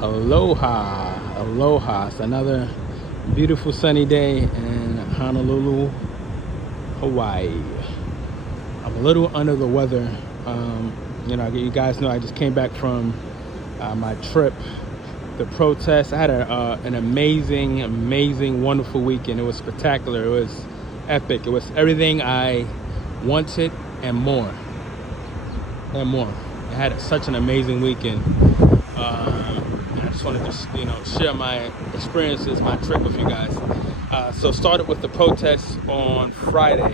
Aloha, aloha. It's another beautiful sunny day in Honolulu, Hawaii. I'm a little under the weather. You guys know I just came back from my trip, the protest. I had an amazing, wonderful weekend. It was spectacular. It was epic. It was everything I wanted and more. I had such an amazing weekend. I just wanted to, share my experiences, my trip with you guys. So started with the protests on Friday.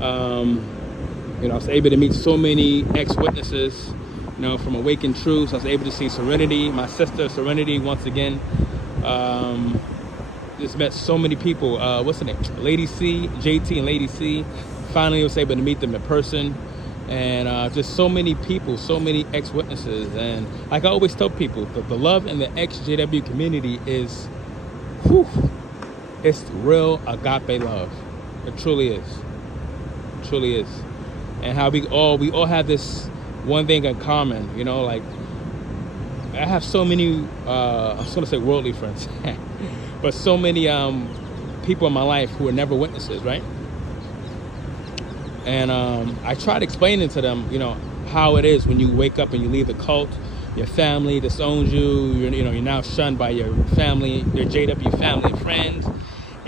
I was able to meet so many ex-witnesses, from Awakened Truths. I was able to see Serenity, my sister Serenity, once again. Just met so many people. What's her name? Lady C, JT and Lady C. Finally was able to meet them in person. And just so many people, so many ex-witnesses. And like I always tell people, the love in the ex-JW community is, it's real agape love. It truly is. It truly is. And how we all have this one thing in common, like I have so many, I was gonna say worldly friends, but so many people in my life who are never witnesses, right? And I tried explaining to them, how it is when you wake up and you leave the cult, your family disowns you, you're now shunned by your family, your JW family and friends.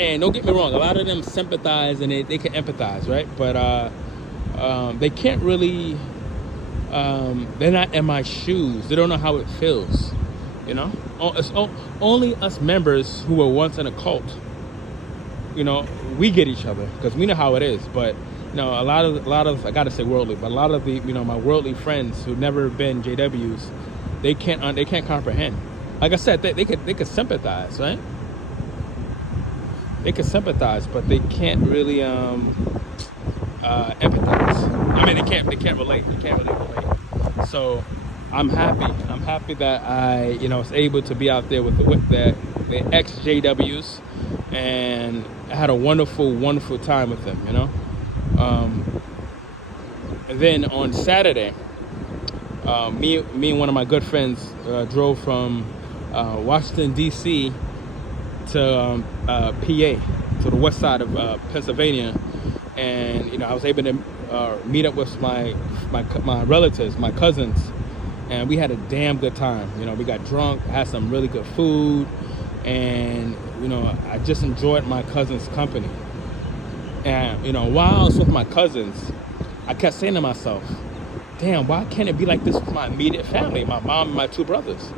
And don't get me wrong, a lot of them sympathize and they can empathize, right? But they can't really, they're not in my shoes. They don't know how it feels, It's only us members who were once in a cult, we get each other because we know how it is. But a lot of I gotta say worldly, but a lot of the my worldly friends who've never been JWs, they can't comprehend. Like I said, they could sympathize, right? They could sympathize, but they can't really empathize. I mean, they can't relate. You can't really relate. So I'm happy that I was able to be out there with the ex JWs, and I had a wonderful time with them. And then on Saturday, me and one of my good friends drove from Washington D.C. to PA, to the west side of Pennsylvania, and I was able to meet up with my relatives, my cousins, and we had a damn good time. We got drunk, had some really good food, and I just enjoyed my cousins' company. And while I was with my cousins, I kept saying to myself, damn, why can't it be like this with my immediate family, my mom and my two brothers?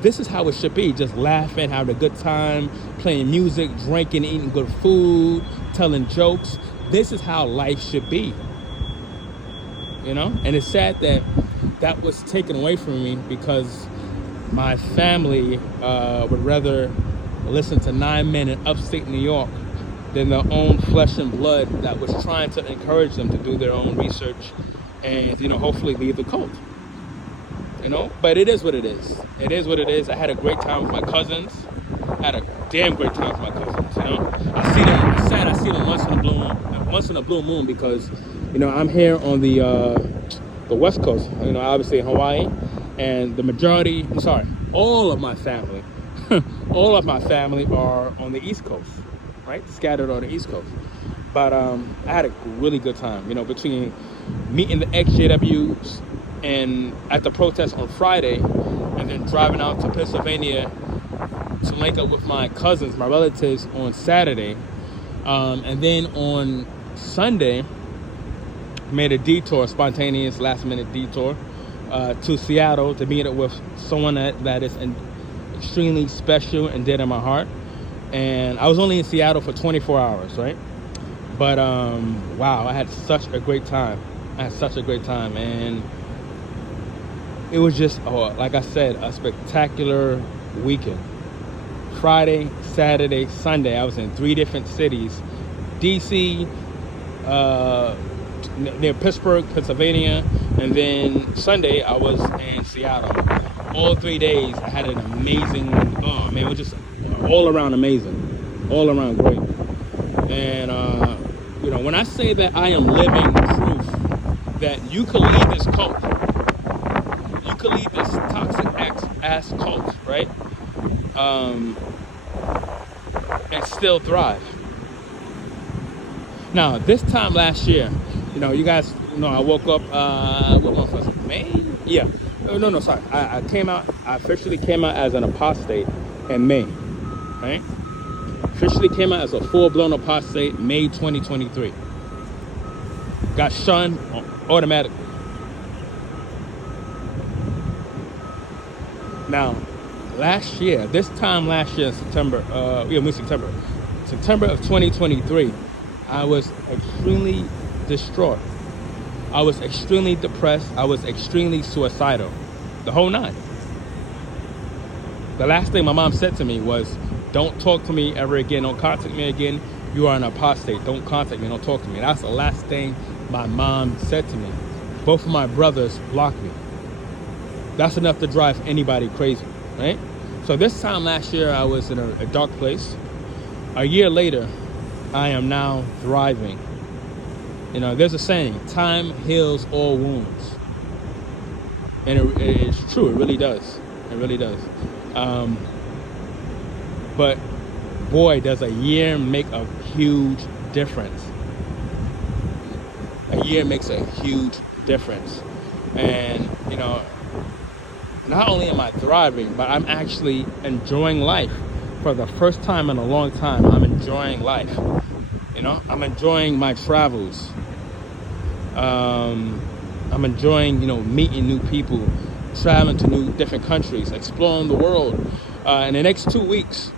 This is how it should be, just laughing, having a good time, playing music, drinking, eating good food, telling jokes. This is how life should be, And it's sad that was taken away from me because my family would rather listen to 9 Men in upstate New York than their own flesh and blood that was trying to encourage them to do their own research and, hopefully leave the cult. But it is what it is. It is what it is. I had a great time with my cousins. I had a damn great time with my cousins, I see them, it's sad, I see them once in a blue moon because, I'm here on the West Coast, obviously in Hawaii, and all of my family, are on the East Coast, right? Scattered on the East Coast. But I had a really good time, between meeting the ex-JWs and at the protest on Friday, and then driving out to Pennsylvania to link up with my cousins, my relatives, on Saturday. And then on Sunday, made a spontaneous last-minute detour to Seattle to meet up with someone that is extremely special and dear to my heart. And I was only in Seattle for 24 hours, right? But wow, I had such a great time. And it was just, like I said, a spectacular weekend. Friday, Saturday, Sunday, I was in 3 different cities. DC, near Pittsburgh, Pennsylvania, and then Sunday I was in Seattle. All 3 days I had an amazing, it was just all around amazing, all around great. And when I say that I am living proof that you can leave this cult, you can leave this toxic ass cult, right? And still thrive. Now, this time last year, you guys, I woke up, what month was it? May? Yeah. Oh, no, sorry. I officially came out as an apostate in May, right? Officially came out as a full-blown apostate May 2023. Got shunned automatically. Now, this time last year, September of 2023, I was extremely distraught. I was extremely depressed. I was extremely suicidal. The whole nine. The last thing my mom said to me was, don't talk to me ever again. Don't contact me again. You are an apostate. Don't contact me. Don't talk to me. That's the last thing my mom said to me. Both of my brothers blocked me. That's enough to drive anybody crazy, right? So this time last year, I was in a dark place. A year later, I am now thriving. There's a saying, time heals all wounds. And it's true, it really does. It really does. But boy, does a year make a huge difference. A year makes a huge difference. And, not only am I thriving, but I'm actually enjoying life. For the first time in a long time, I'm enjoying life. I'm enjoying my travels. I'm enjoying, meeting new people, traveling to different countries, exploring the world. In the next 2 weeks,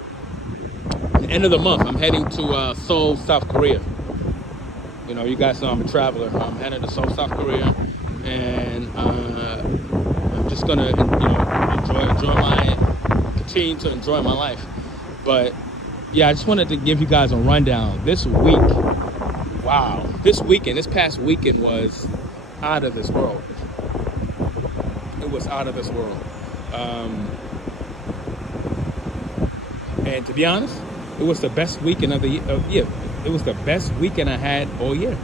the end of the month, I'm heading to Seoul, South Korea. You guys know I'm a traveler. I'm heading to Seoul, South Korea, and I'm just gonna, continue to enjoy my life. But yeah, I just wanted to give you guys a rundown. This past weekend was out of this world. It was out of this world. And to be honest, it was the best weekend of the year. It was the best weekend I had all year.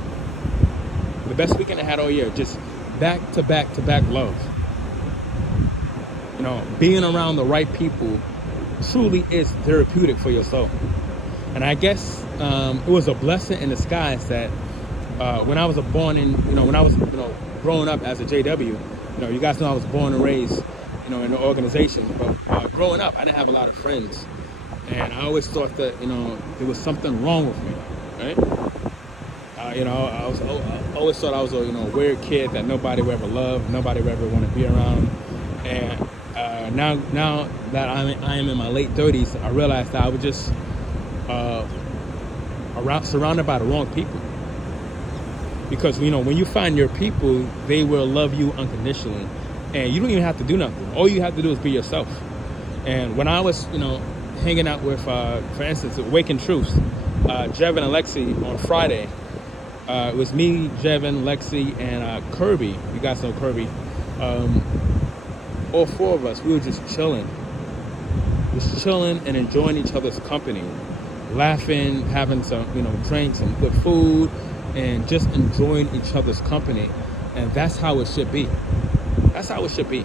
The best weekend I had all year. Just back to back love. Being around the right people truly is therapeutic for your soul. And I guess it was a blessing in disguise that when I was growing up as a JW, you guys know I was born and raised, in the organization. But growing up, I didn't have a lot of friends. And I always thought that, there was something wrong with me, right? I always thought I was a, weird kid that nobody would ever love, nobody would ever want to be around. And now that I am in my late 30s, I realized that I was just surrounded by the wrong people. Because, when you find your people, they will love you unconditionally. And you don't even have to do nothing. All you have to do is be yourself. And when I was, hanging out with, for instance, Awakened Truths, Jevin and Lexi on Friday, it was me, Jevin, Lexi, and Kirby. You guys know Kirby. All four of us, we were just chilling and enjoying each other's company, laughing, having some, drinks, some good food, and just enjoying each other's company. And that's how it should be. That's how it should be.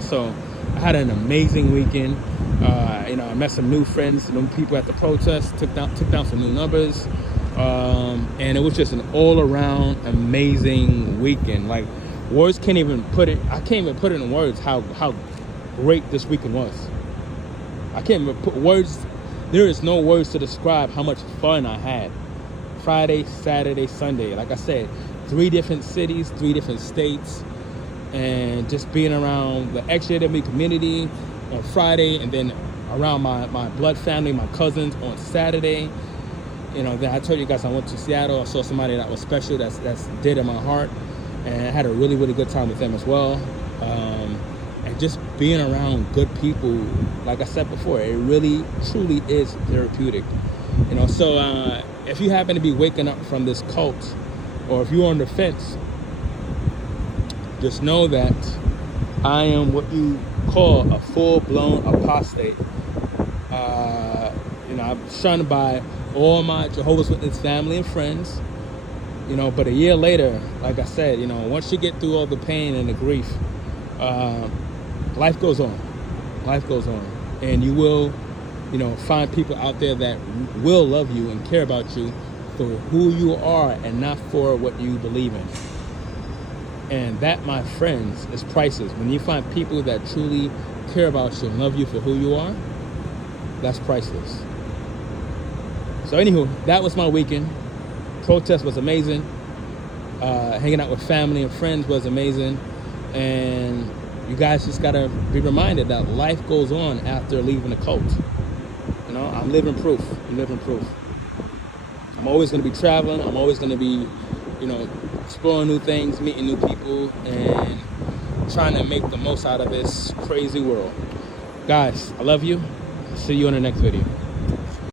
So I had an amazing weekend. I met some new friends, new people at the protest, took down some new numbers. And it was just an all-around amazing weekend. Like, words can't even put it. I can't even put it in words how great this weekend was. I can't even put words. There is no words to describe how much fun I had. Friday, Saturday, Sunday. Like I said, 3 different cities, 3 different states, and just being around the XJW community on Friday, and then around my blood family, my cousins on Saturday. Then I told you guys I went to Seattle. I saw somebody that was special, that's dead in my heart. And I had a really, really good time with them as well. And just being around good people, like I said before, it really, truly is therapeutic. So if you happen to be waking up from this cult, or if you're on the fence, just know that I am what you call a full-blown apostate. I'm shunned by all my Jehovah's Witness family and friends. But a year later, like I said, once you get through all the pain and the grief, life goes on. Life goes on. And you will, find people out there that will love you and care about you for who you are and not for what you believe in. And that, my friends, is priceless. When you find people that truly care about you and love you for who you are, that's priceless. So anywho, that was my weekend. Protest was amazing. Hanging out with family and friends was amazing. And you guys just gotta be reminded that life goes on after leaving the cult. I'm living proof. I'm living proof. I'm always gonna be traveling. I'm always gonna be, exploring new things, meeting new people, and trying to make the most out of this crazy world. Guys, I love you. See you in the next video.